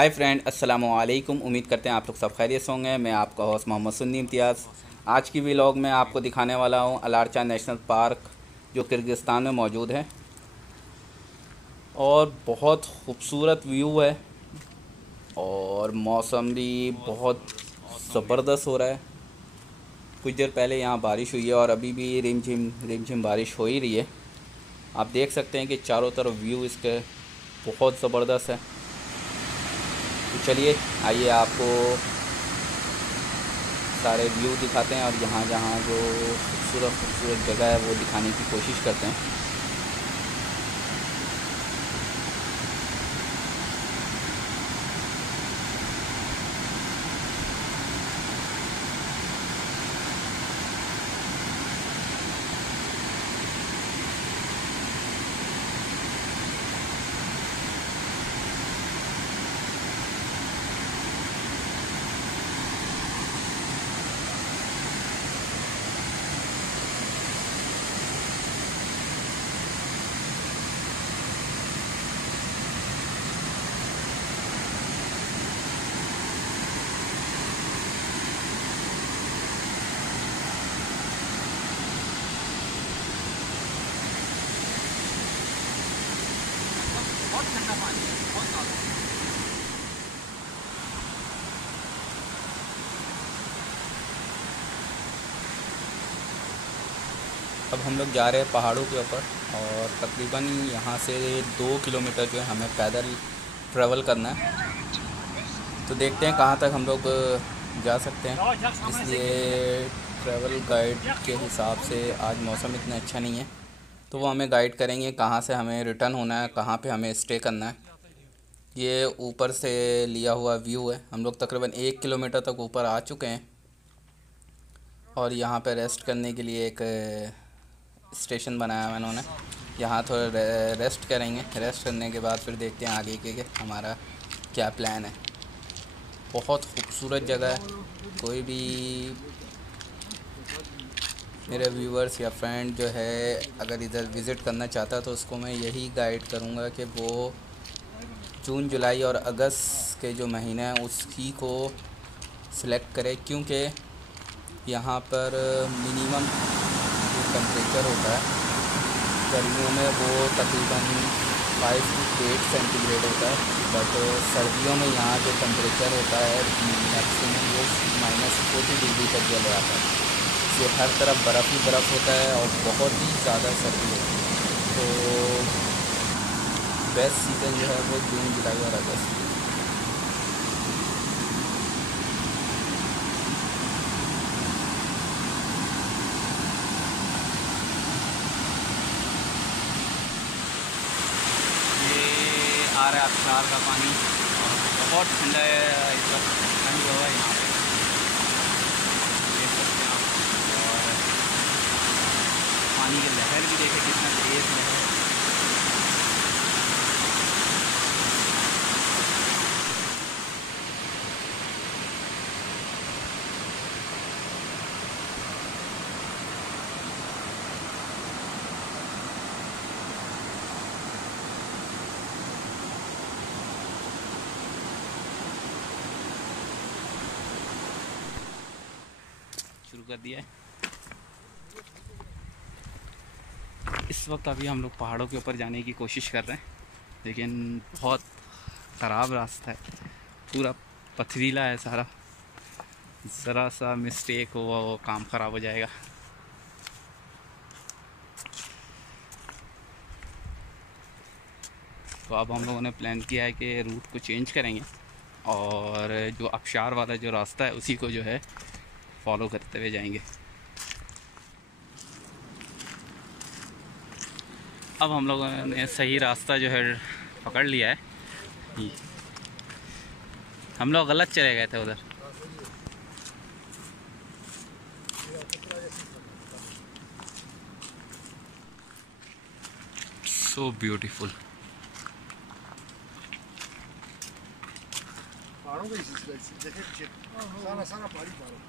Hi friend, अस्सलाम वालेकुम। उम्मीद करते हैं आप लोग सब खैरियत से होंगे। मैं आपका होस्ट मोहम्मद सुन्नी इम्तियाज़। आज की व्लॉग में आपको दिखाने वाला हूँ अलारचा नेशनल पार्क, जो किर्गिस्तान में मौजूद है और बहुत खूबसूरत व्यू है और मौसम भी बहुत ज़बरदस्त हो रहा है। कुछ देर पहले यहाँ बारिश हुई है और अभी भी रिमझिम बारिश हो ही रही है। आप देख सकते हैं कि चारों तरफ व्यू इसके बहुत ज़बरदस्त है। तो चलिए आइए आपको सारे व्यू दिखाते हैं और जहाँ जहाँ जो खूबसूरत जगह है वो दिखाने की कोशिश करते हैं। बहुत ठंडा पानी है, बहुत ज़्यादा। अब हम लोग जा रहे हैं पहाड़ों के ऊपर और तकरीबन यहाँ से 2 किलोमीटर जो है हमें पैदल ट्रैवल करना है। तो देखते हैं कहाँ तक हम लोग जा सकते हैं। इसलिए ट्रैवल गाइड के हिसाब से आज मौसम इतना अच्छा नहीं है, तो वो हमें गाइड करेंगे कहाँ से हमें रिटर्न होना है, कहाँ पे हमें स्टे करना है। ये ऊपर से लिया हुआ व्यू है। हम लोग तकरीबन 1 किलोमीटर तक ऊपर आ चुके हैं और यहाँ पे रेस्ट करने के लिए एक स्टेशन बनाया है इन्होंने। यहाँ थोड़ा रेस्ट करेंगे। रेस्ट करने के बाद फिर देखते हैं आगे के हमारा क्या प्लान है। बहुत खूबसूरत जगह है। कोई भी मेरे व्यूवर्स या फ्रेंड जो है अगर इधर विज़िट करना चाहता है तो उसको मैं यही गाइड करूँगा कि वो जून जुलाई और अगस्त के जो महीने हैं उसी को सिलेक्ट करे, क्योंकि यहाँ पर मिनिमम जो टेम्परेचर होता है गर्मियों में वो तकरीबन 5 to 8 सेंटीग्रेड होता है, बट सर्दियों में यहाँ जो टेम्परेचर होता है मैक्सिमम वो -40 डिग्री तक चले आता है। इससे हर तरफ बर्फ़ ही बर्फ़ होता है और बहुत ही ज़्यादा सर्दी होती है। तो बेस्ट सीज़न जो है वो जून जुलाई और अगस्त। ये आ रहा है अबशार का पानी और बहुत ठंडा है। इस वक्त ठंड हुआ है यहाँ पे, देख सकते हैं आप। और पानी की लहर भी देखें कितना तेज़ है। शुरू कर दिया है। इस वक्त अभी हम लोग पहाड़ों के ऊपर जाने की कोशिश कर रहे हैं, लेकिन बहुत ख़राब रास्ता है, पूरा पथरीला है सारा। ज़रा सा मिस्टेक हुआ वो काम ख़राब हो जाएगा। तो अब हम लोगों ने प्लान किया है कि रूट को चेंज करेंगे और जो आबशार वाला जो रास्ता है उसी को जो है फॉलो करते हुए जाएंगे। अब हम लोगों ने सही रास्ता जो है पकड़ लिया है। हम लोग गलत चले गए थे उधर। So beautiful. पहाड़ों का ही सिलसिला है, देखे पीछे सारा सारा पहाड़ी पहाड़।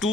2